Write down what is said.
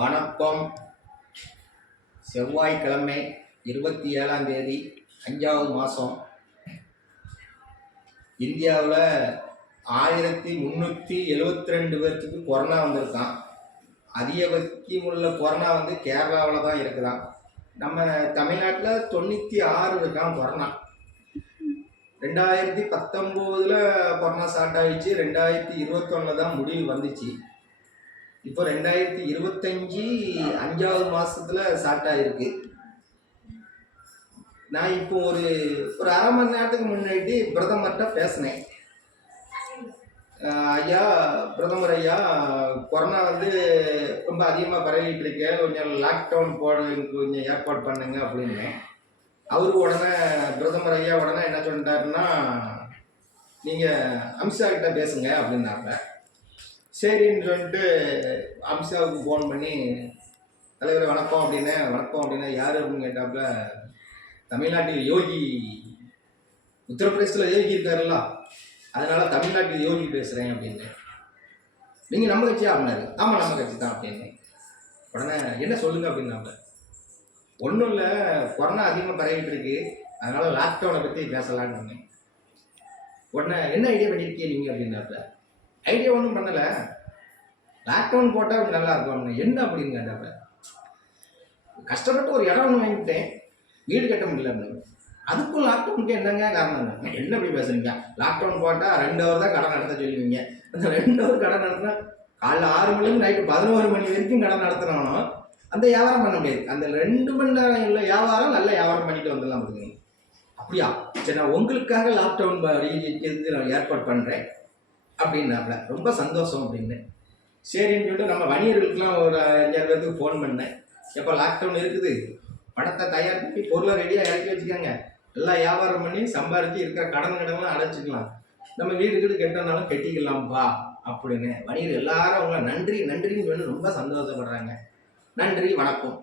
வணக்கம். செவ்வாய்க்கிழமை 27ஆம் தேதி 5வது மாதம். இந்தியாவில் 1372 பேர்த்துக்கு கொரோனா வந்திருக்கான். அதிகபட்சம் உள்ள கொரோனா கேரளாவில் தான் இருக்குதான். நம்ம தமிழ்நாட்டில் 96 இருக்கான் கொரோனா. 2019 கொரோனா ஸ்டார்ட் ஆகிடுச்சு. 2021 தான் முடிவு வந்துச்சு. இப்போ 2025 5வது மாதத்தில் ஸ்டார்ட் ஆகிருக்கு. நான் இப்போ ஒரு அரை மணி நேரத்துக்கு முன்னாடி பிரதமர்கிட்ட பேசினேன். ஐயா பிரதமர் ஐயா, கொரோனா ரொம்ப அதிகமாக பரவிட்டு இருக்கு, கொஞ்சம் லாக்டவுன் கொஞ்சம் ஏற்பாடு பண்ணுங்க அப்படின்னு. அவரு உடனே பிரதமர் ஐயா உடனே என்ன சொல்லிட்டாருன்னா, நீங்கள் அமித்ஷா கிட்ட பேசுங்க அப்படின்னாங்க. சரின்னு சொல்லிட்டு அமித்ஷாவுக்கு ஃபோன் பண்ணி, தலைவர் வணக்கம் அப்படின்னா யார் அப்படின்னு கேட்டாப்புல, தமிழ்நாட்டில் யோகி, உத்தரப்பிரதேசத்தில் யோகி இருக்காருல்ல, அதனால் தமிழ்நாட்டில் யோகி பேசுகிறேன் அப்படின்னு. நீங்கள் நம்ம கட்சியா அப்படின்னாரு. ஆமாம் நம்ம கட்சி தான் அப்படின்னு. உடனே என்ன சொல்லுங்க அப்படின்னாப்புல, ஒன்றும் இல்லை, கொரோனா அதிகமாக பரவிட்டு இருக்கு, அதனால் லாக்டவுனை பற்றி பேசலான்னு. உடனே என்ன ஐடியா பண்ணியிருக்கீங்க நீங்கள் அப்படின்னாப்புல, ஐடியா ஒன்றும் பண்ணலை, லாக்டவுன் போட்டால் அப்படி நல்லா இருக்கும். என்ன அப்படின்னு கேட்டாப்புல, கஷ்டப்பட்டு ஒரு இடம் ஒன்று வாங்கிட்டேன், வீடு கட்ட முடியல அப்படின்னு. அதுக்கும் லாக்டவுனுக்கு என்னங்க காரணம்? என்ன அப்படி பேசுறீங்க? லாக்டவுன் போட்டால் 2 ஹவர் தான் கடன் நடத்த சொல்லுவீங்க. அந்த 2 ஹவர் கடன் நடத்தினா காலைல 6 மணிலேருந்து நைட்டு 11 மணி வரைக்கும் கடன் நடத்தினாலும் அந்த வியாபாரம் பண்ண முடியாது. அந்த 2 மணி நேரம் உள்ள வியாபாரம் நல்ல வியாபாரம் பண்ணிட்டு வந்துடலாம் இருக்குங்க. அப்படியா, சரி நான் உங்களுக்காக லாக்டவுன் நான் ஏற்பாடு பண்ணுறேன் அப்படின்னாப்ல. ரொம்ப சந்தோஷம் அப்படின்னு. சரின்னு சொல்லிட்டு நம்ம வணிகர்களுக்கெல்லாம் ஒரு 5-6 பேருக்கு ஃபோன் பண்ணேன். எப்போ லாக்டவுன் இருக்குது, பணத்தை தயார் பண்ணி பொருளை ரெடியாக இறக்கி வச்சுக்கோங்க, எல்லாம் வியாபாரம் பண்ணி சம்பாரித்து இருக்கிற கடன்லாம் அடைச்சிக்கலாம், நம்ம வீடு கெட்டனாலும் கட்டிக்கலாம்ப்பா அப்படின்னு வணிகர் எல்லாரும் அவங்கள நன்றின்னு சொல்லி ரொம்ப சந்தோஷப்படுறாங்க. நன்றி, வணக்கம்.